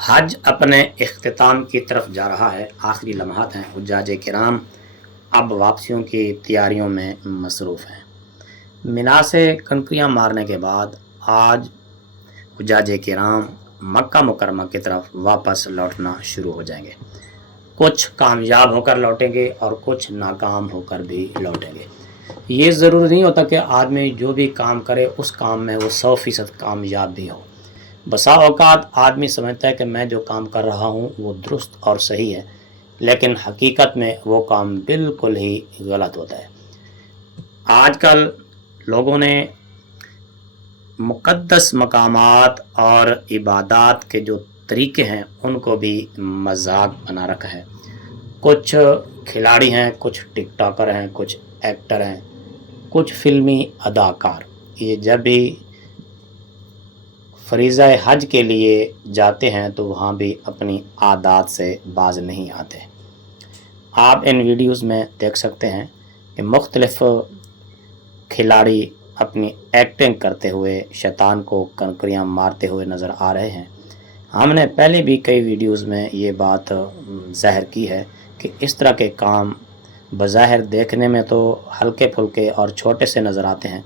حج اپنے اختتام کی طرف جا رہا ہے، آخری لمحات ہیں۔ حجاج کرام اب واپسیوں کی تیاریوں میں مصروف ہیں۔ مینا سے کنکریاں مارنے کے بعد آج حجاج کرام مکہ مکرمہ کی طرف واپس لوٹنا شروع ہو جائیں گے۔ کچھ کامیاب ہو کر لوٹیں گے اور کچھ ناکام ہو کر بھی لوٹیں گے۔ یہ ضروری نہیں ہوتا کہ آدمی جو بھی کام کرے اس کام میں وہ 100% کامیاب بھی ہو۔ بسا اوقات آدمی سمجھتا ہے کہ میں جو کام کر رہا ہوں وہ درست اور صحیح ہے، لیکن حقیقت میں وہ کام بالکل ہی غلط ہوتا ہے۔ آج کل لوگوں نے مقدس مقامات اور عبادات کے جو طریقے ہیں ان کو بھی مذاق بنا رکھا ہے۔ کچھ کھلاڑی ہیں، کچھ ٹک ٹاکر ہیں، کچھ ایکٹر ہیں، کچھ فلمی اداکار، یہ جب بھی فریضہ حج کے لیے جاتے ہیں تو وہاں بھی اپنی عادات سے باز نہیں آتے۔ آپ ان ویڈیوز میں دیکھ سکتے ہیں کہ مختلف کھلاڑی اپنی ایکٹنگ کرتے ہوئے شیطان کو کنکریاں مارتے ہوئے نظر آ رہے ہیں۔ ہم نے پہلے بھی کئی ویڈیوز میں یہ بات ظاہر کی ہے کہ اس طرح کے کام بظاہر دیکھنے میں تو ہلکے پھلکے اور چھوٹے سے نظر آتے ہیں،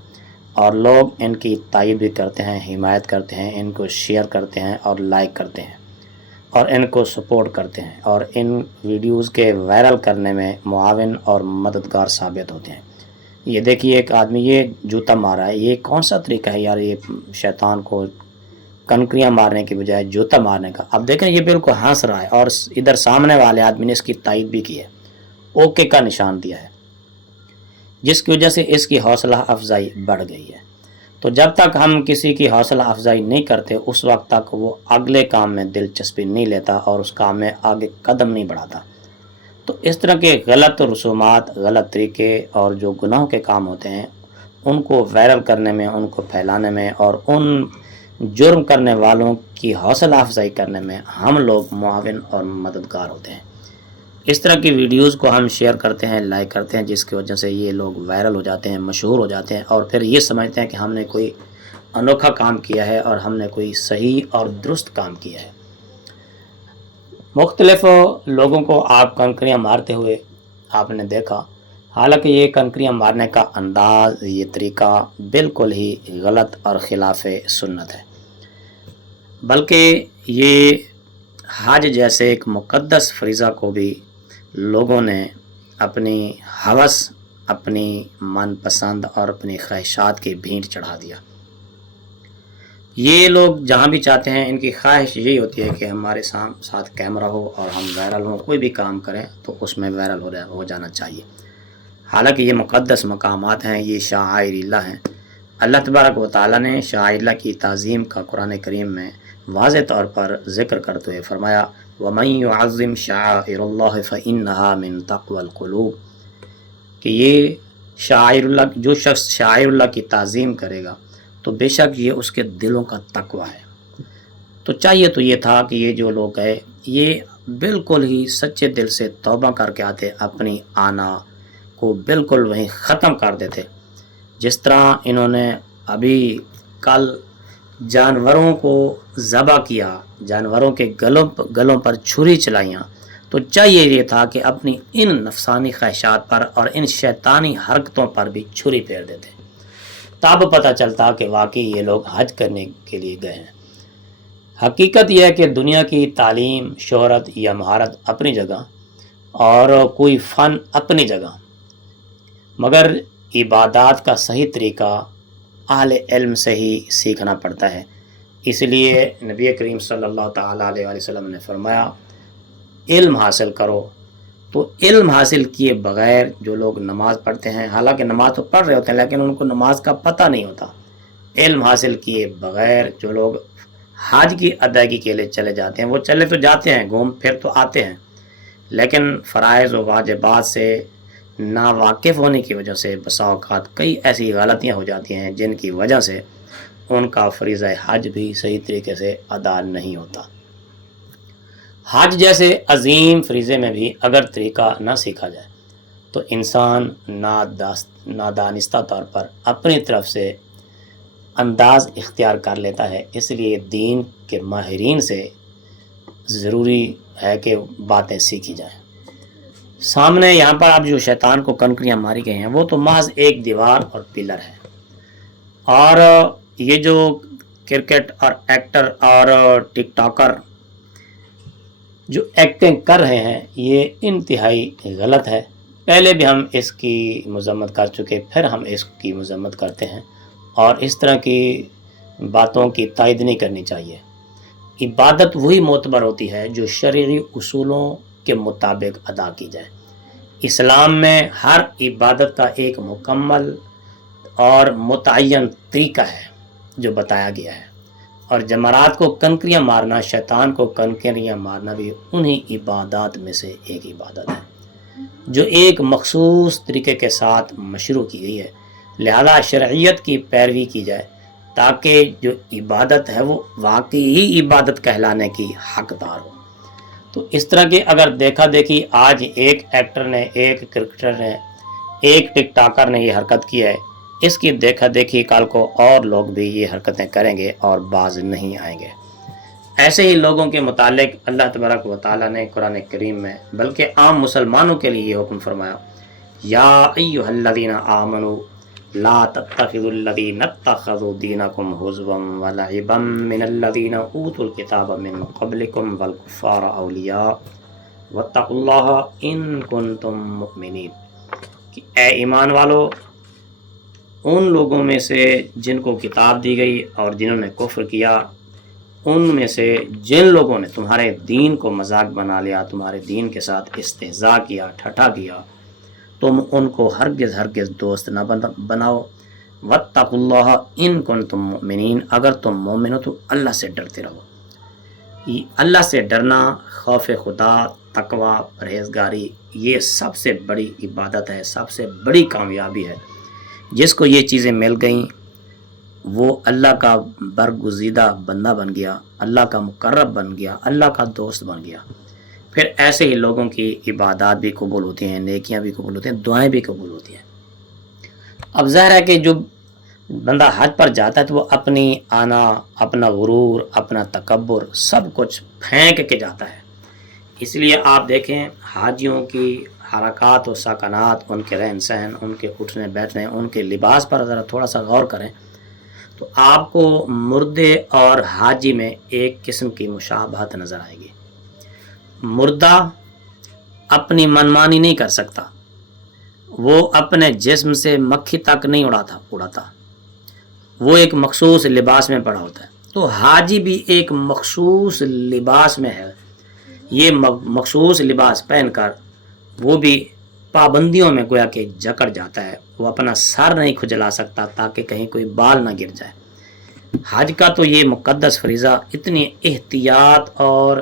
اور لوگ ان کی تائید بھی کرتے ہیں، حمایت کرتے ہیں، ان کو شیئر کرتے ہیں اور لائک کرتے ہیں اور ان کو سپورٹ کرتے ہیں، اور ان ویڈیوز کے وائرل کرنے میں معاون اور مددگار ثابت ہوتے ہیں۔ یہ دیکھیے ایک آدمی یہ جوتا مارا ہے، یہ کون سا طریقہ ہے یار، یہ شیطان کو کنکریاں مارنے کی بجائے جوتا مارنے کا۔ اب دیکھیں یہ بالکل ہنس رہا ہے، اور ادھر سامنے والے آدمی نے اس کی تائید بھی کی ہے، اوکے کا نشان دیا ہے، جس کی وجہ سے اس کی حوصلہ افزائی بڑھ گئی ہے۔ تو جب تک ہم کسی کی حوصلہ افزائی نہیں کرتے اس وقت تک وہ اگلے کام میں دلچسپی نہیں لیتا اور اس کام میں آگے قدم نہیں بڑھاتا۔ تو اس طرح کے غلط رسومات، غلط طریقے اور جو گناہوں کے کام ہوتے ہیں ان کو وائرل کرنے میں، ان کو پھیلانے میں اور ان جرم کرنے والوں کی حوصلہ افزائی کرنے میں ہم لوگ معاون اور مددگار ہوتے ہیں۔ اس طرح کی ویڈیوز کو ہم شیئر کرتے ہیں، لائک کرتے ہیں، جس کی وجہ سے یہ لوگ وائرل ہو جاتے ہیں، مشہور ہو جاتے ہیں، اور پھر یہ سمجھتے ہیں کہ ہم نے کوئی انوکھا کام کیا ہے اور ہم نے کوئی صحیح اور درست کام کیا ہے۔ مختلف لوگوں کو آپ کنکریاں مارتے ہوئے آپ نے دیکھا، حالانکہ یہ کنکریاں مارنے کا انداز، یہ طریقہ بالکل ہی غلط اور خلاف سنت ہے، بلکہ یہ حج جیسے ایک مقدس فریضہ کو بھی لوگوں نے اپنی ہوس، اپنی من پسند اور اپنی خواہشات کی بھینٹ چڑھا دیا۔ یہ لوگ جہاں بھی چاہتے ہیں ان کی خواہش یہی ہوتی ہے کہ ہمارے ساتھ کیمرہ ہو اور ہم وائرل ہوں، کوئی بھی کام کریں تو اس میں وائرل ہو جانا چاہیے۔ حالانکہ یہ مقدس مقامات ہیں، یہ شعائر اللہ ہیں۔ اللہ تبارک و تعالیٰ نے شعائر اللہ کی تعظیم کا قرآن کریم میں واضح طور پر ذکر کرتے ہوئے فرمایا وَمَن يُعَظِّمْ شَعَائِرَ اللَّهِ فَإِنَّهَا مِن تَقْوَى الْقُلُوبِ، کہ یہ شعائر اللہ، جو شخص شعائر اللہ کی تعظیم کرے گا تو بے شک یہ اس کے دلوں کا تقوی ہے۔ تو چاہیے تو یہ تھا کہ یہ جو لوگ ہیں یہ بالکل ہی سچے دل سے توبہ کر کے آتے، اپنی آنا کو بالکل وہیں ختم کر دیتے۔ جس طرح انہوں نے ابھی کل جانوروں کو ذبح کیا، جانوروں کے گلوں پر چھری چلائیاں، تو چاہیے یہ تھا کہ اپنی ان نفسانی خواہشات پر اور ان شیطانی حرکتوں پر بھی چھری پھیر دیتے، تب پتہ چلتا کہ واقعی یہ لوگ حج کرنے کے لیے گئے ہیں۔ حقیقت یہ ہے کہ دنیا کی تعلیم، شہرت یا مہارت اپنی جگہ اور کوئی فن اپنی جگہ، مگر عبادات کا صحیح طریقہ اہل علم سے ہی سیکھنا پڑتا ہے۔ اس لیے نبی کریم صلی اللہ تعالیٰ علیہ وسلم نے فرمایا علم حاصل کرو۔ تو علم حاصل کیے بغیر جو لوگ نماز پڑھتے ہیں، حالانکہ نماز تو پڑھ رہے ہوتے ہیں لیکن ان کو نماز کا پتہ نہیں ہوتا، علم حاصل کیے بغیر جو لوگ حج کی ادائیگی کے لیے چلے جاتے ہیں، وہ چلے تو جاتے ہیں، گھوم پھر تو آتے ہیں، لیکن فرائض و واجبات سے نا واقف ہونے کی وجہ سے بسا اوقات کئی ایسی غلطیاں ہو جاتی ہیں جن کی وجہ سے ان کا فریضہ حج بھی صحیح طریقے سے ادا نہیں ہوتا۔ حج جیسے عظیم فریضے میں بھی اگر طریقہ نہ سیکھا جائے تو انسان نادانستہ طور پر اپنی طرف سے انداز اختیار کر لیتا ہے۔ اس لیے دین کے ماہرین سے ضروری ہے کہ باتیں سیکھی جائیں۔ سامنے یہاں پر اب جو شیطان کو کنکریاں ماری گئی ہیں وہ تو محض ایک دیوار اور پلر ہے، اور یہ جو کرکٹ اور ایکٹر اور ٹک ٹاکر جو ایکٹنگ کر رہے ہیں یہ انتہائی غلط ہے۔ پہلے بھی ہم اس کی مذمت کر چکے، پھر ہم اس کی مذمت کرتے ہیں، اور اس طرح کی باتوں کی تائید نہیں کرنی چاہیے۔ عبادت وہی معتبر ہوتی ہے جو شرعی اصولوں کے مطابق ادا کی جائے۔ اسلام میں ہر عبادت کا ایک مکمل اور متعین طریقہ ہے جو بتایا گیا ہے، اور جمرات کو کنکریاں مارنا، شیطان کو کنکریاں مارنا بھی انہی عبادات میں سے ایک عبادت ہے جو ایک مخصوص طریقے کے ساتھ مشروع کی گئی ہے۔ لہذا شرعیت کی پیروی کی جائے تاکہ جو عبادت ہے وہ واقعی عبادت کہلانے کی حقدار ہو۔ تو اس طرح کی اگر دیکھا دیکھی آج ایک ایکٹر نے، ایک کرکٹر نے، ایک ٹک ٹاکر نے یہ حرکت کی ہے، اس کی دیکھا دیکھی کل کو اور لوگ بھی یہ حرکتیں کریں گے اور باز نہیں آئیں گے۔ ایسے ہی لوگوں کے متعلق اللہ تبارک و تعالیٰ نے قرآن کریم میں بلکہ عام مسلمانوں کے لیے یہ حکم فرمایا، یا ایھا الذین آمنوا لا تتخذوا الذین اتخذوا دینکم ہزوا ولعبا من الذین اوتوا الکتاب من قبلکم والکفار اولیاء واتقوا اللہ ان کنتم مؤمنین، کہ اے ایمان والو، ان لوگوں میں سے جن کو کتاب دی گئی اور جنہوں نے کفر کیا، ان میں سے جن لوگوں نے تمہارے دین کو مذاق بنا لیا، تمہارے دین کے ساتھ استہزاء کیا، ٹھٹھا کیا، تم ان کو ہرگز ہرگز دوست نہ بناؤ۔ واتقوا اللہ ان کنتم مؤمنین، اگر تم مومن ہو تو اللہ سے ڈرتے رہو۔ اللہ سے ڈرنا، خوف خدا، تقوی، پرہیزگاری، یہ سب سے بڑی عبادت ہے، سب سے بڑی کامیابی ہے۔ جس کو یہ چیزیں مل گئیں وہ اللہ کا برگزیدہ بندہ بن گیا، اللہ کا مقرب بن گیا، اللہ کا دوست بن گیا۔ پھر ایسے ہی لوگوں کی عبادات بھی قبول ہوتی ہیں، نیکیاں بھی قبول ہوتی ہیں، دعائیں بھی قبول ہوتی ہیں۔ اب ظاہر ہے کہ جو بندہ حج پر جاتا ہے تو وہ اپنی آنا، اپنا غرور، اپنا تکبر سب کچھ پھینک کے جاتا ہے۔ اس لیے آپ دیکھیں حاجیوں کی حرکات و سکنات، ان کے رہن سہن، ان کے اٹھنے بیٹھنے، ان کے لباس پر ذرا تھوڑا سا غور کریں تو آپ کو مردے اور حاجی میں ایک قسم کی مشابہت نظر آئے گی۔ مردہ اپنی منمانی نہیں کر سکتا، وہ اپنے جسم سے مکھی تک نہیں اڑاتا، وہ ایک مخصوص لباس میں پڑا ہوتا ہے۔ تو حاجی بھی ایک مخصوص لباس میں ہے، یہ مخصوص لباس پہن کر وہ بھی پابندیوں میں گویا کہ جکڑ جاتا ہے، وہ اپنا سر نہیں کھجلا سکتا تاکہ کہیں کوئی بال نہ گر جائے۔ حج کا تو یہ مقدس فریضہ اتنی احتیاط اور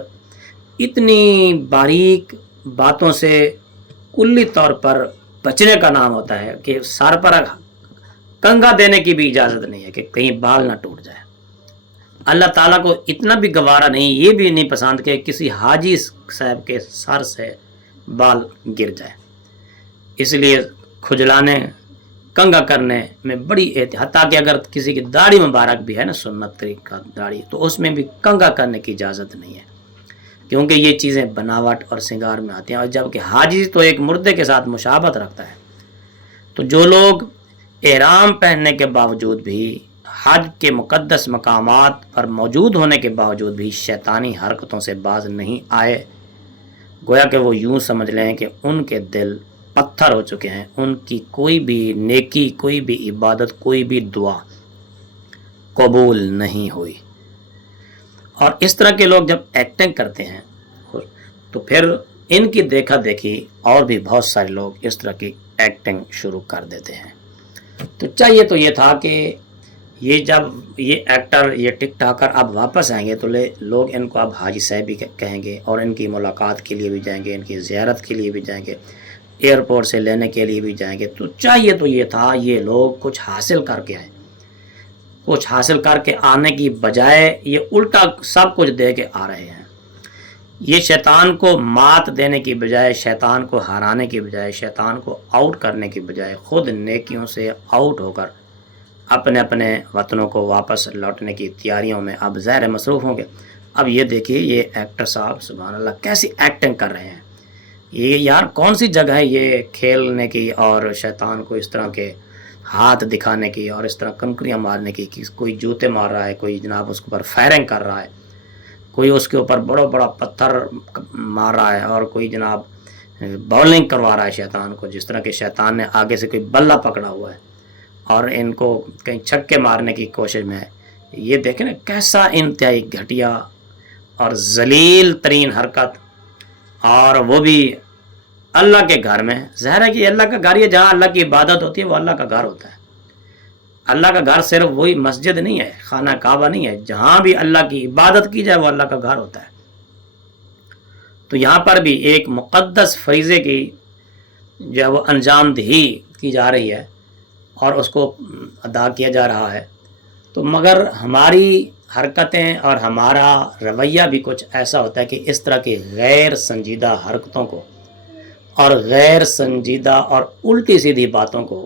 اتنی باریک باتوں سے کلی طور پر بچنے کا نام ہوتا ہے کہ سر پر کنگا دینے کی بھی اجازت نہیں ہے کہ کہیں بال نہ ٹوٹ جائے۔ اللہ تعالیٰ کو اتنا بھی گوارا نہیں، یہ بھی نہیں پسند کہ کسی حاجی صاحب کے سر سے بال گر جائے۔ اس لیے کھجلانے، کنگا کرنے میں بڑی احتیاط، حتیٰ کہ اگر کسی کی داڑھی مبارک بھی ہے نا، سنت طریقہ داڑھی، تو اس میں بھی کنگا کرنے کی اجازت نہیں ہے، کیونکہ یہ چیزیں بناوٹ اور سنگار میں آتی ہیں، اور جبکہ حاجی تو ایک مردے کے ساتھ مشابہت رکھتا ہے۔ تو جو لوگ احرام پہننے کے باوجود بھی، حج کے مقدس مقامات پر موجود ہونے کے باوجود بھی شیطانی حرکتوں سے باز نہیں آئے، گویا کہ وہ یوں سمجھ لیں کہ ان کے دل پتھر ہو چکے ہیں، ان کی کوئی بھی نیکی، کوئی بھی عبادت، کوئی بھی دعا قبول نہیں ہوئی۔ اور اس طرح کے لوگ جب ایکٹنگ کرتے ہیں تو پھر ان کی دیکھا دیکھی اور بھی بہت سارے لوگ اس طرح کی ایکٹنگ شروع کر دیتے ہیں۔ تو چاہیے تو یہ تھا کہ یہ جب یہ ایکٹر، یہ ٹک ٹاکر اب واپس آئیں گے تو لوگ ان کو اب حاجی صاحب بھی کہیں گے، اور ان کی ملاقات کے لیے بھی جائیں گے، ان کی زیارت کے لیے بھی جائیں گے، ایئرپورٹ سے لینے کے لیے بھی جائیں گے۔ تو چاہیے تو یہ تھا یہ لوگ کچھ حاصل کر کے آئیں، کچھ حاصل کر کے آنے کی بجائے یہ الٹا سب کچھ دے کے آ رہے ہیں۔ یہ شیطان کو مات دینے کی بجائے، شیطان کو ہرانے کی بجائے، شیطان کو آؤٹ کرنے کی بجائے خود نیکیوں سے آؤٹ ہو کر اپنے اپنے وطنوں کو واپس لوٹنے کی تیاریوں میں اب ظاہر مصروف ہوں گے۔ اب یہ دیکھیے یہ ایکٹر صاحب سبحان اللہ کیسی ایکٹنگ کر رہے ہیں. یہ یار کون سی جگہ ہے یہ کھیلنے کی اور شیطان کو اس طرح کے ہاتھ دکھانے کی اور اس طرح کنکریاں مارنے کی. کوئی جوتے مار رہا ہے, کوئی جناب اس کے اوپر فائرنگ کر رہا ہے, کوئی اس کے اوپر بڑا بڑا پتھر مار رہا ہے, اور کوئی جناب باؤلنگ کروا رہا ہے شیطان کو, جس طرح کہ شیطان نے آگے سے کوئی بلہ پکڑا ہوا ہے اور ان کو کہیں چھکے مارنے کی کوشش میں ہے. یہ دیکھیں نا کیسا انتہائی گھٹیا اور ذلیل ترین حرکت, اور وہ بھی اللہ کے گھر میں. ظاہر ہے کہ اللہ کا گھر یہ جہاں اللہ کی عبادت ہوتی ہے وہ اللہ کا گھر ہوتا ہے. اللہ کا گھر صرف وہی مسجد نہیں ہے, خانہ کعبہ نہیں ہے, جہاں بھی اللہ کی عبادت کی جائے وہ اللہ کا گھر ہوتا ہے. تو یہاں پر بھی ایک مقدس فریضے کی جو ہے وہ انجام دہی کی جا رہی ہے اور اس کو ادا کیا جا رہا ہے. تو مگر ہماری حرکتیں اور ہمارا رویہ بھی کچھ ایسا ہوتا ہے کہ اس طرح کی غیر سنجیدہ حرکتوں کو اور غیر سنجیدہ اور الٹی سیدھی باتوں کو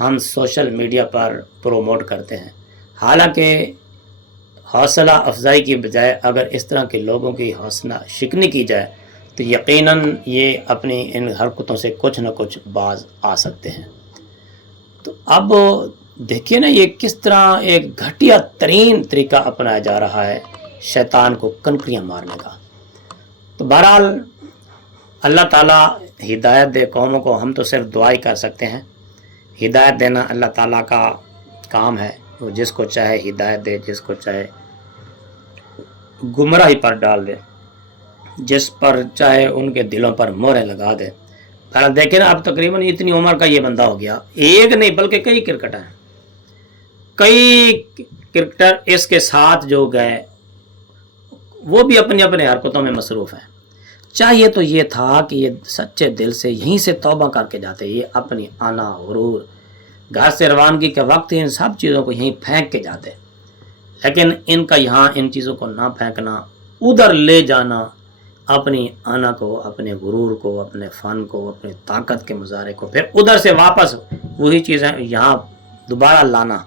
ہم سوشل میڈیا پر پروموٹ کرتے ہیں. حالانکہ حوصلہ افزائی کی بجائے اگر اس طرح کے لوگوں کی حوصلہ شکنی کی جائے تو یقیناً یہ اپنی ان حرکتوں سے کچھ نہ کچھ باز آ سکتے ہیں. تو اب دیکھیے نا یہ کس طرح ایک گھٹیا ترین طریقہ اپنایا جا رہا ہے شیطان کو کنکریاں مارنے کا. تو بہرحال اللہ تعالیٰ ہدایت دے قوموں کو. ہم تو صرف دعا ہی کر سکتے ہیں. ہدایت دینا اللہ تعالیٰ کا کام ہے. وہ جس کو چاہے ہدایت دے, جس کو چاہے گمراہی پر ڈال دے, جس پر چاہے ان کے دلوں پر مہریں لگا دے. دیکھیں نا اب تقریباً اتنی عمر کا یہ بندہ ہو گیا, ایک نہیں بلکہ کئی کرکٹر ہیں, کئی کرکٹر اس کے ساتھ جو گئے وہ بھی اپنی اپنے حرکتوں میں مصروف ہیں. چاہیے تو یہ تھا کہ یہ سچے دل سے یہیں سے توبہ کر کے جاتے. یہ اپنی آنا غرور گھر سے روانگی کے وقت ان سب چیزوں کو یہیں پھینک کے جاتے, لیکن ان کا یہاں ان چیزوں کو نہ پھینکنا, ادھر لے جانا اپنی آنا کو, اپنے غرور کو, اپنے فن کو, اپنی طاقت کے مظاہرے کو, پھر ادھر سے واپس وہی چیزیں یہاں دوبارہ لانا.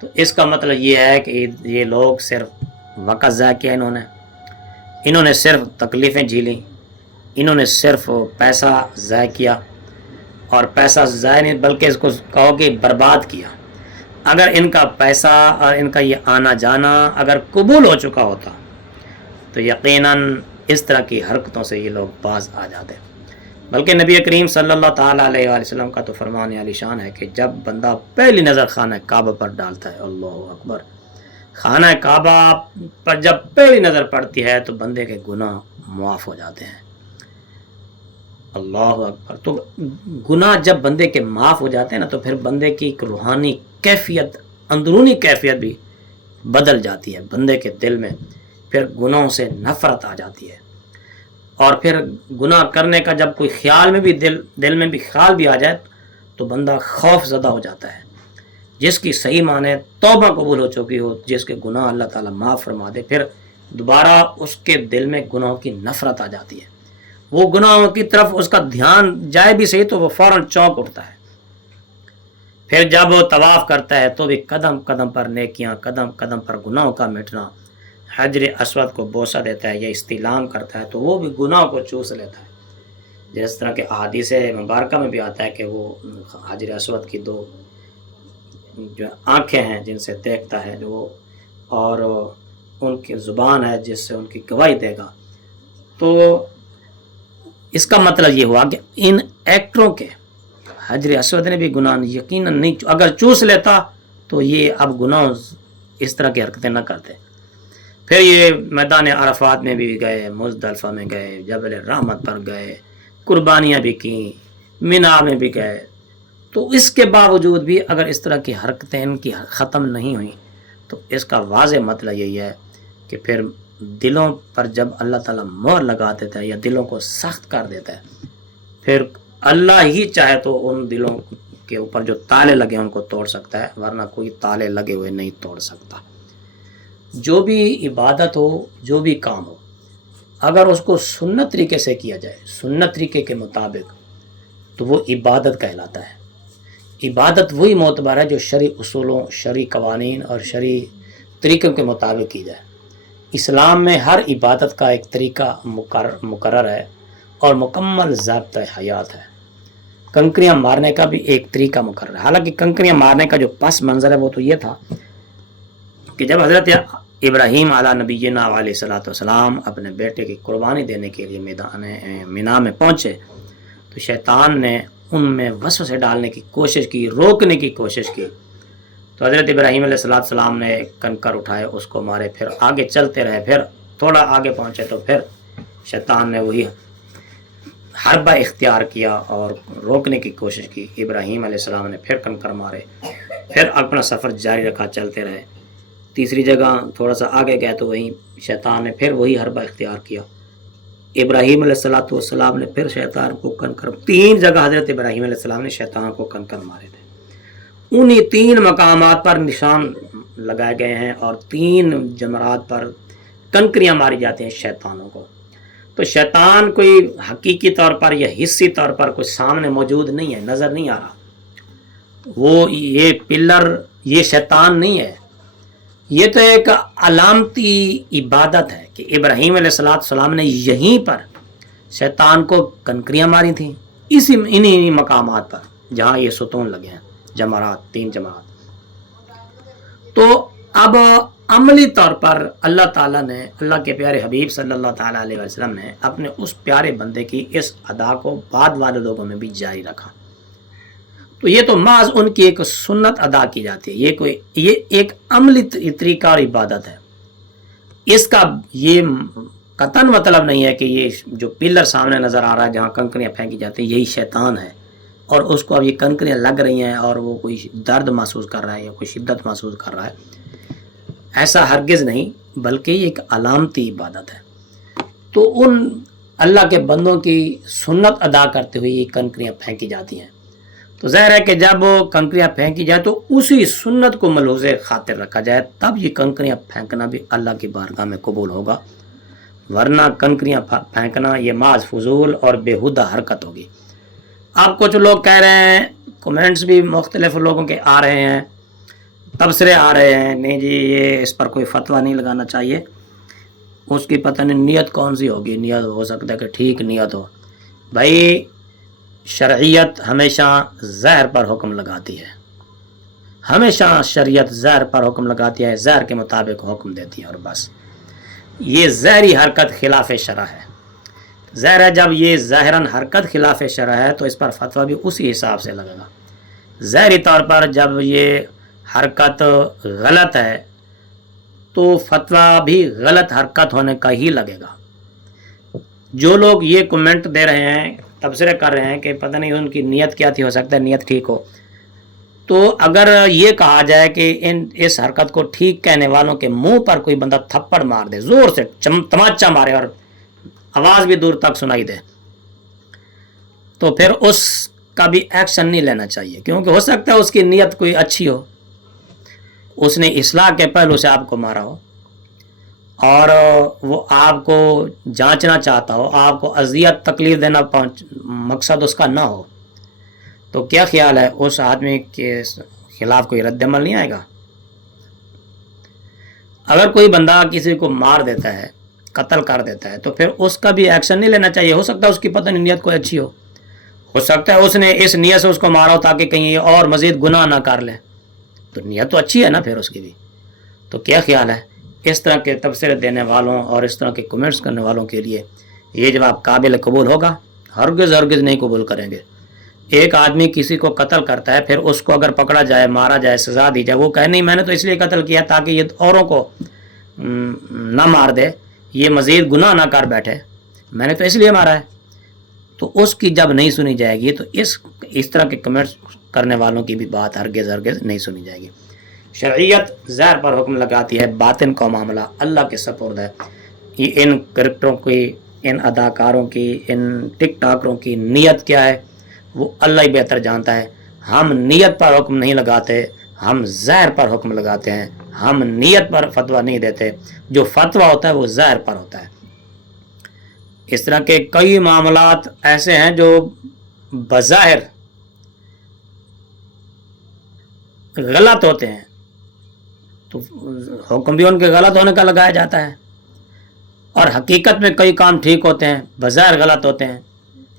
تو اس کا مطلب یہ ہے کہ یہ لوگ صرف وقت ضائع کیا, انہوں نے صرف تکلیفیں جھیلیں, انہوں نے صرف پیسہ ضائع کیا, اور پیسہ ضائع نہیں بلکہ اس کو کہو کہ برباد کیا. اگر ان کا پیسہ اور ان کا یہ آنا جانا اگر قبول ہو چکا ہوتا تو یقیناً اس طرح کی حرکتوں سے یہ لوگ باز آ جاتے. بلکہ نبی کریم صلی اللہ تعالیٰ علیہ وآلہ وسلم کا تو فرمان عالی شان ہے کہ جب بندہ پہلی نظر خانہ کعبہ پر ڈالتا ہے, اللہ اکبر, خانہ کعبہ پر جب پہلی نظر پڑتی ہے تو بندے کے گناہ معاف ہو جاتے ہیں. اللہ اکبر. تو گناہ جب بندے کے معاف ہو جاتے ہیں نا تو پھر بندے کی ایک روحانی کیفیت, اندرونی کیفیت بھی بدل جاتی ہے. بندے کے دل میں پھر گناہوں سے نفرت آ جاتی ہے, اور پھر گناہ کرنے کا جب کوئی خیال میں بھی دل میں بھی خیال بھی آ جائے تو بندہ خوف زدہ ہو جاتا ہے. جس کی صحیح معنی توبہ قبول ہو چکی ہو, جس کے گناہ اللہ تعالیٰ معاف فرما دے, پھر دوبارہ اس کے دل میں گناہوں کی نفرت آ جاتی ہے. وہ گناہوں کی طرف اس کا دھیان جائے بھی صحیح تو وہ فوراً چونک اٹھتا ہے. پھر جب وہ طواف کرتا ہے تو بھی قدم قدم پر نیکیاں, قدم قدم پر گناہوں کا مٹنا, حجر اسود کو بوسہ دیتا ہے یا استلام کرتا ہے تو وہ بھی گناہوں کو چوس لیتا ہے. جس طرح کہ احادیث مبارکہ میں بھی آتا ہے کہ وہ حجر اسود کی دو جو آنکھیں ہیں جن سے دیکھتا ہے جو, اور ان کی زبان ہے جس سے ان کی گواہی دے گا. تو اس کا مطلب یہ ہوا کہ ان ایکٹروں کے حجر اسود نے بھی گناہ یقیناً نہیں, اگر چوس لیتا تو یہ اب گناہ اس طرح کی حرکتیں نہ کرتے. پھر یہ میدان عرفات میں بھی گئے, مزدلفہ میں گئے, جبل رحمت پر گئے, قربانیاں بھی کیں, مینا میں بھی گئے. تو اس کے باوجود بھی اگر اس طرح کی حرکتیں ان کی ختم نہیں ہوئیں تو اس کا واضح مطلب یہی ہے کہ پھر دلوں پر جب اللہ تعالیٰ مہر لگا دیتا ہے یا دلوں کو سخت کر دیتا ہے, پھر اللہ ہی چاہے تو ان دلوں کے اوپر جو تالے لگے ان کو توڑ سکتا ہے, ورنہ کوئی تالے لگے ہوئے نہیں توڑ سکتا. جو بھی عبادت ہو, جو بھی کام ہو, اگر اس کو سنت طریقے سے کیا جائے, سنت طریقے کے مطابق, تو وہ عبادت کہلاتا ہے. عبادت وہی معتبر ہے جو شرعی اصولوں, شرعی قوانین اور شرعی طریقوں کے مطابق کی جائے. اسلام میں ہر عبادت کا ایک طریقہ مقرر ہے اور مکمل ضابطہ حیات ہے. کنکریاں مارنے کا بھی ایک طریقہ مقرر ہے. حالانکہ کنکریاں مارنے کا جو پس منظر ہے وہ تو یہ تھا کہ جب حضرت ابراہیم علیہ نبینا علیہ الصلوۃ والسلام اپنے بیٹے کی قربانی دینے کے لیے میدان مینا میں پہنچے تو شیطان نے ان میں وسوسے ڈالنے کی کوشش کی، روکنے کی کوشش کی. تو حضرت ابراہیم علیہ السلام نے کنکر اٹھائے، اس کو مارے، پھر آگے چلتے رہے، پھر تھوڑا آگے پہنچے تو پھر شیطان نے وہی حربہ اختیار کیا اور روکنے کی کوشش کی. ابراہیم علیہ السلام نے پھر کنکر مارے، پھر اپنا سفر جاری رکھا، چلتے رہے. تیسری جگہ تھوڑا سا آگے گئے تو وہیں شیطان نے پھر وہی حربہ اختیار کیا. ابراہیم علیہ السلام نے پھر شیطان کو کنکر، 3 جگہ حضرت ابراہیم علیہ السلام نے شیطان کو کنکر مارے تھے. انہی 3 مقامات پر نشان لگائے گئے ہیں اور 3 جمرات پر کنکریاں ماری جاتی ہیں شیطانوں کو. تو شیطان کوئی حقیقی طور پر یا حصی طور پر کوئی سامنے موجود نہیں ہے، نظر نہیں آ رہا. وہ یہ پلر یہ شیطان نہیں ہے، یہ تو ایک علامتی عبادت ہے کہ ابراہیم علیہ السلام نے یہیں پر شیطان کو کنکریاں ماری تھیں، انہی مقامات پر جہاں یہ ستون لگے ہیں، جمرات، 3 جمرات. تو اب عملی طور پر اللہ تعالیٰ نے، اللہ کے پیارے حبیب صلی اللہ تعالیٰ علیہ وسلم نے اپنے اس پیارے بندے کی اس ادا کو بعد والے لوگوں میں بھی جاری رکھا. تو یہ تو محض ان کی ایک سنت ادا کی جاتی ہے، یہ ایک عملی طریقہ اور عبادت ہے. اس کا یہ قطعاً مطلب نہیں ہے کہ یہ جو پلر سامنے نظر آ رہا ہے جہاں کنکریاں پھینکی جاتی ہیں یہی شیطان ہے اور اس کو اب یہ کنکریاں لگ رہی ہیں اور وہ کوئی درد محسوس کر رہا ہے یا کوئی شدت محسوس کر رہا ہے. ایسا ہرگز نہیں، بلکہ یہ ایک علامتی عبادت ہے. تو ان اللہ کے بندوں کی سنت ادا کرتے ہوئے یہ کنکریاں پھینکی جاتی ہیں. تو ظاہر ہے کہ جب کنکریاں پھینکی جائے تو اسی سنت کو ملحوظ خاطر رکھا جائے، تب یہ کنکریاں پھینکنا بھی اللہ کی بارگاہ میں قبول ہوگا، ورنہ کنکریاں پھینکنا یہ محض فضول اور بیہودہ حرکت ہوگی. اب کچھ لوگ کہہ رہے ہیں، کومنٹس بھی مختلف لوگوں کے آ رہے ہیں، تبصرے آ رہے ہیں، نہیں جی یہ اس پر کوئی فتویٰ نہیں لگانا چاہیے، اس کی پتہ نہیں نیت کون سی ہوگی، نیت ہو سکتا ہے کہ ٹھیک نیت ہو. بھائی شرعیت ہمیشہ ظاہر پر حکم لگاتی ہے، ہمیشہ شریعت ظاہر پر حکم لگاتی ہے، ظاہر کے مطابق حکم دیتی ہے اور بس. یہ ظاہری حرکت خلاف شرع ہے. ظاہر ہے جب یہ ظاہراً حرکت خلاف شرع ہے تو اس پر فتویٰ بھی اسی حساب سے لگے گا. ظاہری طور پر جب یہ حرکت غلط ہے تو فتویٰ بھی غلط حرکت ہونے کا ہی لگے گا. جو لوگ یہ کومنٹ دے رہے ہیں، تبصرے کر رہے ہیں کہ پتہ نہیں ان کی نیت کیا تھی، ہو سکتا ہے نیت ٹھیک ہو، تو اگر یہ کہا جائے کہ اس حرکت کو ٹھیک کہنے والوں کے منہ پر کوئی بندہ تھپڑ مار دے، زور سے تماچا مارے اور آواز بھی دور تک سنائی دے، تو پھر اس کا بھی ایکشن نہیں لینا چاہیے، کیونکہ ہو سکتا ہے اس کی نیت کوئی اچھی ہو، اس نے اصلاح کے پہلو سے آپ کو مارا ہو اور وہ آپ کو جانچنا چاہتا ہو، آپ کو اذیت تکلیف دینا مقصد اس کا نہ ہو، تو کیا خیال ہے اس آدمی کے خلاف کوئی رد عمل نہیں آئے گا؟ اگر کوئی بندہ کسی کو مار دیتا ہے، قتل کر دیتا ہے، تو پھر اس کا بھی ایکشن نہیں لینا چاہیے. ہو سکتا ہے اس کی پتہ نہیں نیت کوئی اچھی ہو سکتا ہے اس نے اس نیت سے اس کو مارا ہو تاکہ کہیں اور مزید گناہ نہ کر لے، تو نیت تو اچھی ہے نا پھر اس کی بھی. تو کیا خیال ہے اس طرح کے تبصرے دینے والوں اور اس طرح کے کمنٹس کرنے والوں کے لیے یہ جواب قابل قبول ہوگا؟ ہرگز نہیں قبول کریں گے. ایک آدمی کسی کو قتل کرتا ہے، پھر اس کو اگر پکڑا جائے، مارا جائے، سزا دی جائے، وہ کہے نہیں میں نے تو اس لیے قتل کیا تاکہ یہ اوروں کو نہ مار دے، یہ مزید گناہ نہ کر بیٹھے، میں نے تو اس لیے مارا ہے، تو اس کی جب نہیں سنی جائے گی تو اس طرح کے کمنٹس کرنے والوں کی بھی بات ہرگز نہیں سنی جائے گی. شرعیت ظاہر پر حکم لگاتی ہے، باطن کا معاملہ اللہ کے سپرد ہے. یہ ان کرکٹروں کی، ان اداکاروں کی، ان ٹک ٹاکروں کی نیت کیا ہے وہ اللہ ہی بہتر جانتا ہے. ہم نیت پر حکم نہیں لگاتے، ہم ظاہر پر حکم لگاتے ہیں. ہم نیت پر فتویٰ نہیں دیتے، جو فتویٰ ہوتا ہے وہ ظاہر پر ہوتا ہے. اس طرح کے کئی معاملات ایسے ہیں جو بظاہر غلط ہوتے ہیں تو حکم بھی ان کے غلط ہونے کا لگایا جاتا ہے. اور حقیقت میں کئی کام ٹھیک ہوتے ہیں، بظاہر غلط ہوتے ہیں،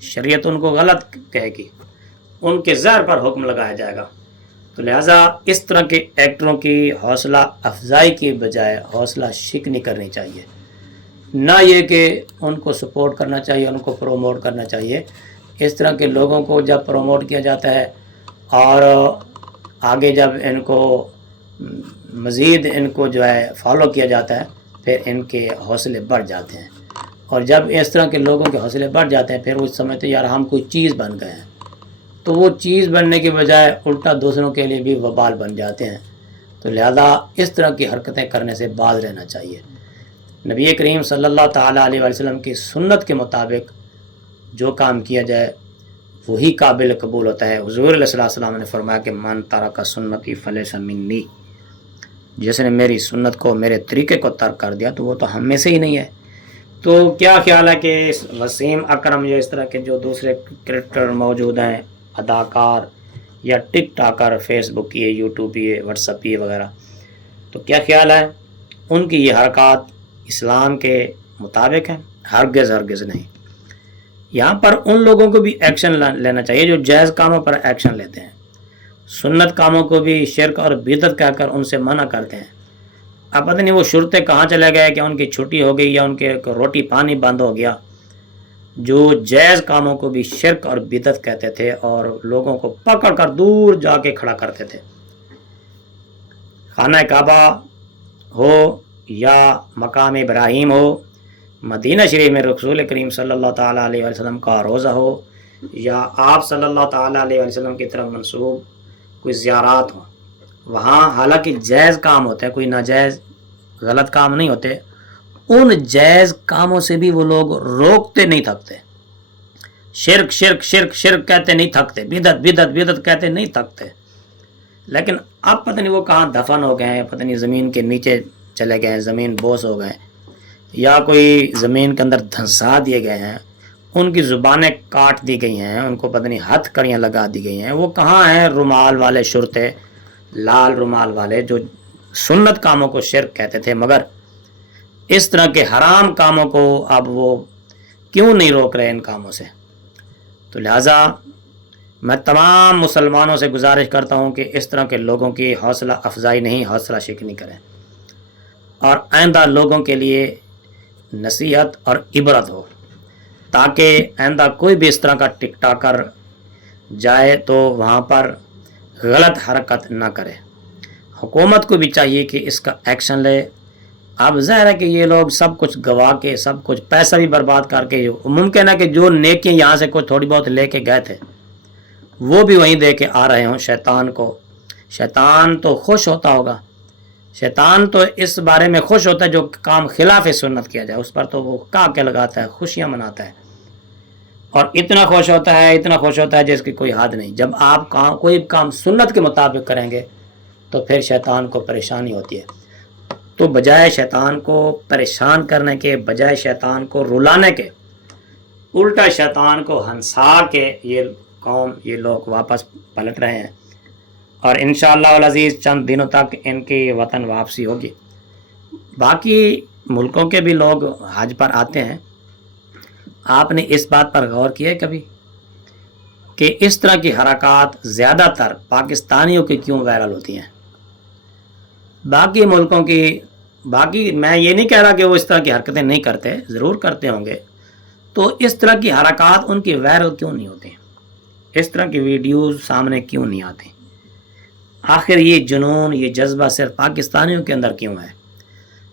شریعت ان کو غلط کہے گی، ان کے ظاہر پر حکم لگایا جائے گا۔ تو لہٰذا اس طرح کے ایکٹروں کی حوصلہ افزائی کی بجائے حوصلہ شکنی کرنی چاہیے، نہ یہ کہ ان کو سپورٹ کرنا چاہیے، ان کو پروموٹ کرنا چاہیے۔ اس طرح کے لوگوں کو جب پروموٹ کیا جاتا ہے اور آگے جب ان کو مزید ان کو جو ہے فالو کیا جاتا ہے، پھر ان کے حوصلے بڑھ جاتے ہیں، اور جب اس طرح کے لوگوں کے حوصلے بڑھ جاتے ہیں پھر وہ سمجھتے ہیں یار ہم کوئی چیز بن گئے ہیں، تو وہ چیز بننے کے بجائے الٹا دوسروں کے لیے بھی وبال بن جاتے ہیں۔ تو لہذا اس طرح کی حرکتیں کرنے سے باز رہنا چاہیے۔ نبی کریم صلی اللہ تعالیٰ علیہ وسلم کی سنت کے مطابق جو کام کیا جائے وہی قابل قبول ہوتا ہے۔ حضور علیہ السلام نے فرمایا کہ من ترک سنتی فلیس منی، جس نے میری سنت کو، میرے طریقے کو ترک کر دیا تو وہ تو ہم میں سے ہی نہیں ہے۔ تو کیا خیال ہے کہ وسیم اکرم یا اس طرح کے جو دوسرے کریکٹر موجود ہیں، اداکار یا ٹک ٹاکر، فیس بک یہ، یوٹیوب یہ، واٹس ایپ یہ وغیرہ، تو کیا خیال ہے ان کی یہ حرکات اسلام کے مطابق ہیں؟ ہرگز ہرگز نہیں۔ یہاں پر ان لوگوں کو بھی ایکشن لینا چاہیے جو جائز کاموں پر ایکشن لیتے ہیں، سنت کاموں کو بھی شرک اور بدعت کہہ کر ان سے منع کرتے ہیں۔ اب پتہ نہیں وہ شرطیں کہاں چلے گئے کہ ان کی چھٹی ہو گئی یا ان کے روٹی پانی بند ہو گیا، جو جائز کاموں کو بھی شرک اور بدعت کہتے تھے اور لوگوں کو پکڑ کر دور جا کے کھڑا کرتے تھے۔ خانہ کعبہ ہو یا مقام ابراہیم ہو، مدینہ شریف میں رسول کریم صلی اللہ تعالیٰ علیہ وسلم کا روضہ ہو، یا آپ صلی اللہ تعالیٰ علیہ وسلم کی طرف منسوب کوئی زیارات ہوں، وہاں حالانکہ جائز کام ہوتے ہیں، کوئی ناجائز غلط کام نہیں ہوتے، ان جائز کاموں سے بھی وہ لوگ روکتے نہیں تھکتے۔ شرک شرک شرک شرک کہتے نہیں تھکتے، بدعت بدعت بدعت کہتے نہیں تھکتے، لیکن اب پتہ نہیں وہ کہاں دفن ہو گئے ہیں، پتہ نہیں زمین کے نیچے چلے گئے ہیں، زمین بوس ہو گئے ہیں، یا کوئی زمین کے اندر دھنسا دیے گئے ہیں، ان کی زبانیں کاٹ دی گئی ہیں، ان کو پتہ نہیں ہتھ کڑیاں لگا دی گئی ہیں۔ وہ کہاں ہیں رومال والے شرطے، لال رومال والے جو سنت کاموں کو شرک کہتے تھے، مگر اس طرح کے حرام کاموں کو اب وہ کیوں نہیں روک رہے ان کاموں سے؟ تو لہٰذا میں تمام مسلمانوں سے گزارش کرتا ہوں کہ اس طرح کے لوگوں کی حوصلہ افزائی نہیں، حوصلہ شکنی کریں، اور آئندہ لوگوں کے لیے نصیحت اور عبرت ہو، تاکہ آئندہ کوئی بھی اس طرح کا ٹک ٹاکر جائے تو وہاں پر غلط حرکت نہ کرے۔ حکومت کو بھی چاہیے کہ اس کا ایکشن لے۔ اب ظاہر ہے کہ یہ لوگ سب کچھ گوا کے، سب کچھ پیسہ بھی برباد کر کے، ممکن ہے کہ جو نیکیاں یہاں سے کچھ تھوڑی بہت لے کے گئے تھے وہ بھی وہیں دے کے آ رہے ہوں شیطان کو۔ شیطان تو خوش ہوتا ہوگا، شیطان تو اس بارے میں خوش ہوتا ہے جو کام خلاف سنت کیا جائے، اس پر تو وہ کاکے لگاتا ہے، خوشیاں مناتا ہے، اور اتنا خوش ہوتا ہے، اتنا خوش ہوتا ہے جس کی کوئی حد نہیں۔ جب آپ کوئی کام سنت کے مطابق کریں گے تو پھر شیطان کو پریشانی ہوتی ہے۔ تو بجائے شیطان کو پریشان کرنے کے، بجائے شیطان کو رلانے کے، الٹا شیطان کو ہنسا کے یہ قوم، یہ لوگ واپس پلٹ رہے ہیں، اور انشاءاللہ العزیز چند دنوں تک ان کی وطن واپسی ہوگی۔ باقی ملکوں کے بھی لوگ حج پر آتے ہیں۔ آپ نے اس بات پر غور کیا ہے کبھی کہ اس طرح کی حرکات زیادہ تر پاکستانیوں کی کیوں وائرل ہوتی ہیں؟ باقی ملکوں کی، باقی میں یہ نہیں کہہ رہا کہ وہ اس طرح کی حرکتیں نہیں کرتے، ضرور کرتے ہوں گے، تو اس طرح کی حرکات ان کی وائرل کیوں نہیں ہوتی؟ اس طرح کی ویڈیوز سامنے کیوں نہیں آتی؟ آخر یہ جنون، یہ جذبہ صرف پاکستانیوں کے اندر کیوں ہے؟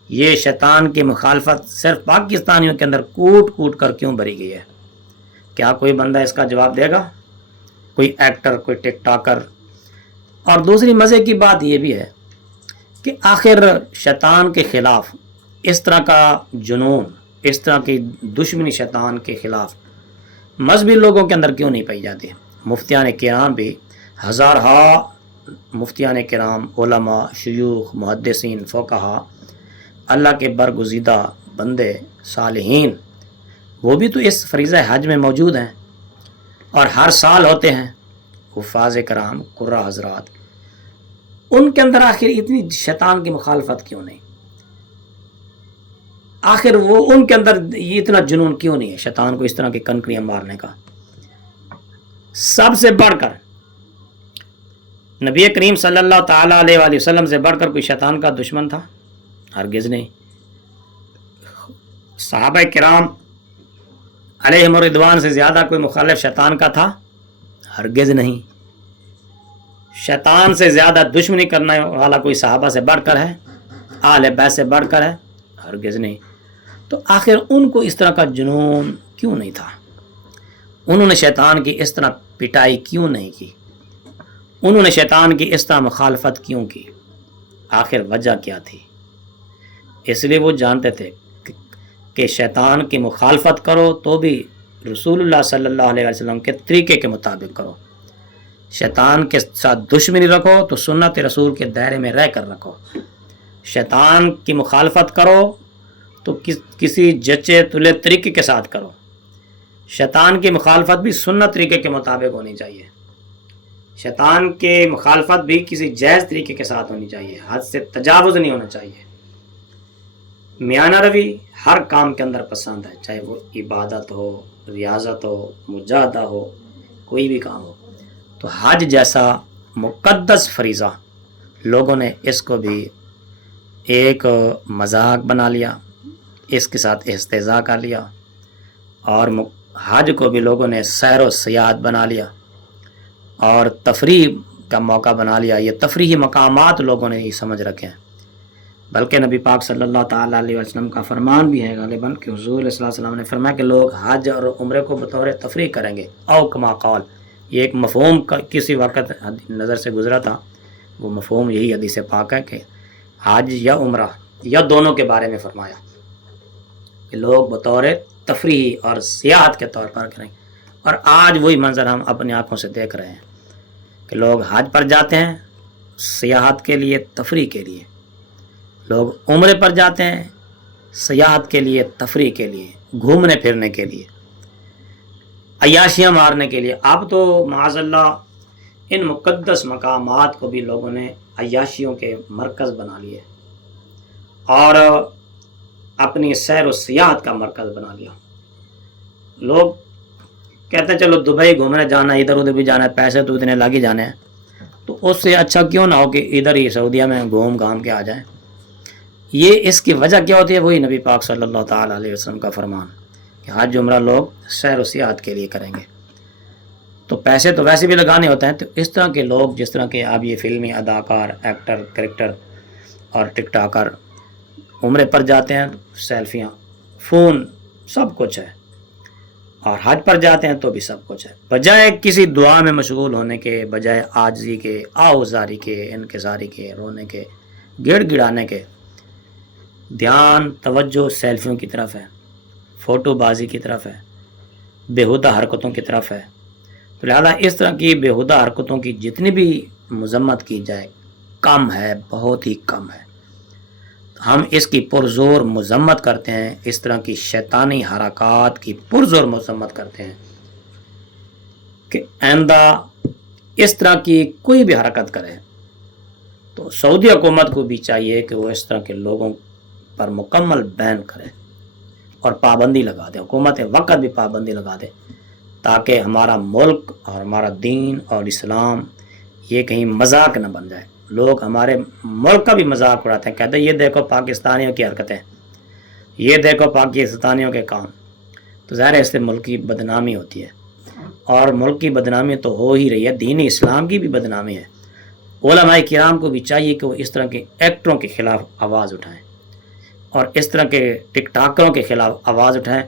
یہ شیطان کی مخالفت صرف پاکستانیوں کے اندر کوٹ کوٹ کر کیوں بھری گئی ہے؟ کیا کوئی بندہ اس کا جواب دے گا؟ کوئی ایکٹر، کوئی ٹک ٹاکر؟ اور دوسری مزے کی بات یہ بھی ہے کہ آخر شیطان کے خلاف اس طرح کا جنون، اس طرح کی دشمنی شیطان کے خلاف مذہبی لوگوں کے اندر کیوں نہیں پائی جاتی؟ مفتیان کرام بھی، ہزارہا مفتیان کرام، علماء، شیوخ، محدثین، فقہا، اللہ کے برگزیدہ بندے صالحین، وہ بھی تو اس فریضہ حج میں موجود ہیں اور ہر سال ہوتے ہیں۔ حفاظ کرام، قرہ حضرات، ان کے اندر آخر اتنی شیطان کی مخالفت کیوں نہیں؟ آخر وہ ان کے اندر یہ اتنا جنون کیوں نہیں ہے شیطان کو اس طرح کی کنکریاں مارنے کا؟ سب سے بڑھ کر نبی کریم صلی اللہ تعالیٰ علیہ وآلہ وسلم سے بڑھ کر کوئی شیطان کا دشمن تھا؟ ہرگز نہیں۔ صحابہ کرام علیہم الرضوان سے زیادہ کوئی مخالف شیطان کا تھا؟ ہرگز نہیں۔ شیطان سے زیادہ دشمنی کرنے والا کوئی صحابہ سے بڑھ کر ہے؟ اہل بیت سے بڑھ کر ہے؟ ہرگز نہیں۔ تو آخر ان کو اس طرح کا جنون کیوں نہیں تھا؟ انہوں نے شیطان کی اس طرح پٹائی کیوں نہیں کی؟ انہوں نے شیطان کی اس طرح مخالفت کیوں کی؟ آخر وجہ کیا تھی؟ اس لیے وہ جانتے تھے کہ شیطان کی مخالفت کرو تو بھی رسول اللہ صلی اللہ علیہ وسلم کے طریقے کے مطابق کرو، شیطان کے ساتھ دشمنی رکھو تو سنت رسول کے دائرے میں رہ کر رکھو، شیطان کی مخالفت کرو تو کسی جچے تلے طریقے کے ساتھ کرو، شیطان کی مخالفت بھی سنت طریقے کے مطابق ہونی چاہیے، شیطان کی مخالفت بھی کسی جائز طریقے کے ساتھ ہونی چاہیے، حد سے تجاوز نہیں ہونا چاہیے۔ میانہ روی ہر کام کے اندر پسند ہے، چاہے وہ عبادت ہو، ریاضت ہو، مجاہدہ ہو، کوئی بھی کام ہو۔ تو حج جیسا مقدس فریضہ لوگوں نے اس کو بھی ایک مذاق بنا لیا، اس کے ساتھ استہزاء کر لیا، اور حج کو بھی لوگوں نے سیر و سیاحت بنا لیا اور تفریح کا موقع بنا لیا۔ یہ تفریحی مقامات لوگوں نے یہ سمجھ رکھے ہیں، بلکہ نبی پاک صلی اللہ تعالیٰ علیہ وسلم کا فرمان بھی ہے غالباً کہ حضور صلی اللہ علیہ وسلم نے فرمایا کہ لوگ حج اور عمرے کو بطور تفریح کریں گے، او کما قال۔ یہ ایک مفہوم کسی وقت نظر سے گزرا تھا، وہ مفہوم یہی حدیث پاک ہے کہ حج یا عمرہ یا دونوں کے بارے میں فرمایا کہ لوگ بطور تفریح اور سیاحت کے طور پر کریں، اور آج وہی منظر ہم اپنی آنکھوں سے دیکھ رہے ہیں کہ لوگ حج پر جاتے ہیں سیاحت کے لیے، تفریح کے لیے، لوگ عمرے پر جاتے ہیں سیاحت کے لیے، تفریح کے لیے، گھومنے پھرنے کے لیے، عیاشیاں مارنے کے لیے۔ اب تو معاذ اللہ ان مقدس مقامات کو بھی لوگوں نے عیاشیوں کے مرکز بنا لیے اور اپنی سیر و سیاحت کا مرکز بنا لیا۔ لوگ کہتے ہیں چلو دبئی گھومنے جانا ہے، ادھر ادھر بھی جانا ہے، پیسے تو اتنے لگ ہی جانے ہیں، تو اس سے اچھا کیوں نہ ہو کہ ادھر ہی سعودیہ میں گھوم گھام کے آ جائیں۔ یہ اس کی وجہ کیا ہوتی ہے؟ وہی نبی پاک صلی اللہ تعالیٰ علیہ وسلم کا فرمان کہ حج عمرہ لوگ سیر و سیاحت کے لیے کریں گے، تو پیسے تو ویسے بھی لگانے ہوتے ہیں۔ تو اس طرح کے لوگ، جس طرح کے اب یہ فلمی اداکار، ایکٹر، کرکٹر اور ٹک ٹاکر عمرے پر جاتے ہیں، سیلفیاں، فون، سب کچھ ہے، اور حج پر جاتے ہیں تو بھی سب کچھ ہے، بجائے کسی دعا میں مشغول ہونے کے، بجائے عاجزی کے، آہوزاری کے، انکساری کے، رونے کے، گڑ گڑانے کے، دھیان توجہ سیلفیوں کی طرف ہے، فوٹو بازی کی طرف ہے، بیہودہ حرکتوں کی طرف ہے۔ تو لہذا اس طرح کی بیہودہ حرکتوں کی جتنی بھی مذمت کی جائے کم ہے، بہت ہی کم ہے۔ ہم اس کی پرزور مذمت کرتے ہیں، اس طرح کی شیطانی حرکات کی پرزور مذمت کرتے ہیں کہ آئندہ اس طرح کی کوئی بھی حرکت کرے تو سعودی حکومت کو بھی چاہیے کہ وہ اس طرح کے لوگوں پر مکمل بین کرے اور پابندی لگا دے، حکومت وقت بھی پابندی لگا دے، تاکہ ہمارا ملک اور ہمارا دین اور اسلام یہ کہیں مذاق نہ بن جائے۔ لوگ ہمارے ملک کا بھی مذاق اڑاتے ہیں، کہتے ہیں یہ دیکھو پاکستانیوں کی حرکتیں، یہ دیکھو پاکستانیوں کے کام، تو ظاہر ہے اس سے ملک کی بدنامی ہوتی ہے، اور ملک کی بدنامی تو ہو ہی رہی ہے، دین اسلام کی بھی بدنامی ہے۔ علماء کرام کو بھی چاہیے کہ وہ اس طرح کے ایکٹروں کے خلاف آواز اٹھائیں اور اس طرح کے ٹک ٹاکروں کے خلاف آواز اٹھائیں۔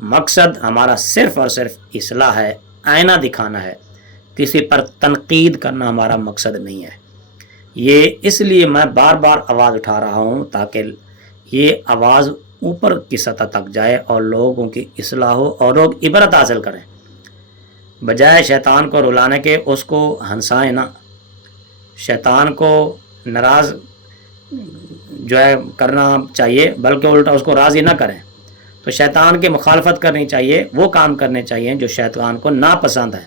مقصد ہمارا صرف اور صرف اصلاح ہے، آئینہ دکھانا ہے، کسی پر تنقید کرنا ہمارا مقصد نہیں ہے۔ یہ اس لیے میں بار بار آواز اٹھا رہا ہوں تاکہ یہ آواز اوپر کی سطح تک جائے اور لوگوں کی اصلاح ہو اور لوگ عبرت حاصل کریں، بجائے شیطان کو رلانے کے اس کو ہنسائیں نہ، شیطان کو ناراض جو ہے کرنا چاہیے، بلکہ الٹا اس کو راضی نہ کریں۔ تو شیطان کی مخالفت کرنی چاہیے، وہ کام کرنے چاہیے جو شیطان کو ناپسند ہے،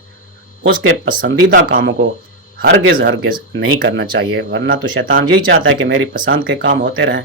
اس کے پسندیدہ کاموں کو ہرگز نہیں کرنا چاہیے، ورنہ تو شیطان یہی چاہتا ہے کہ میری پسند کے کام ہوتے رہیں۔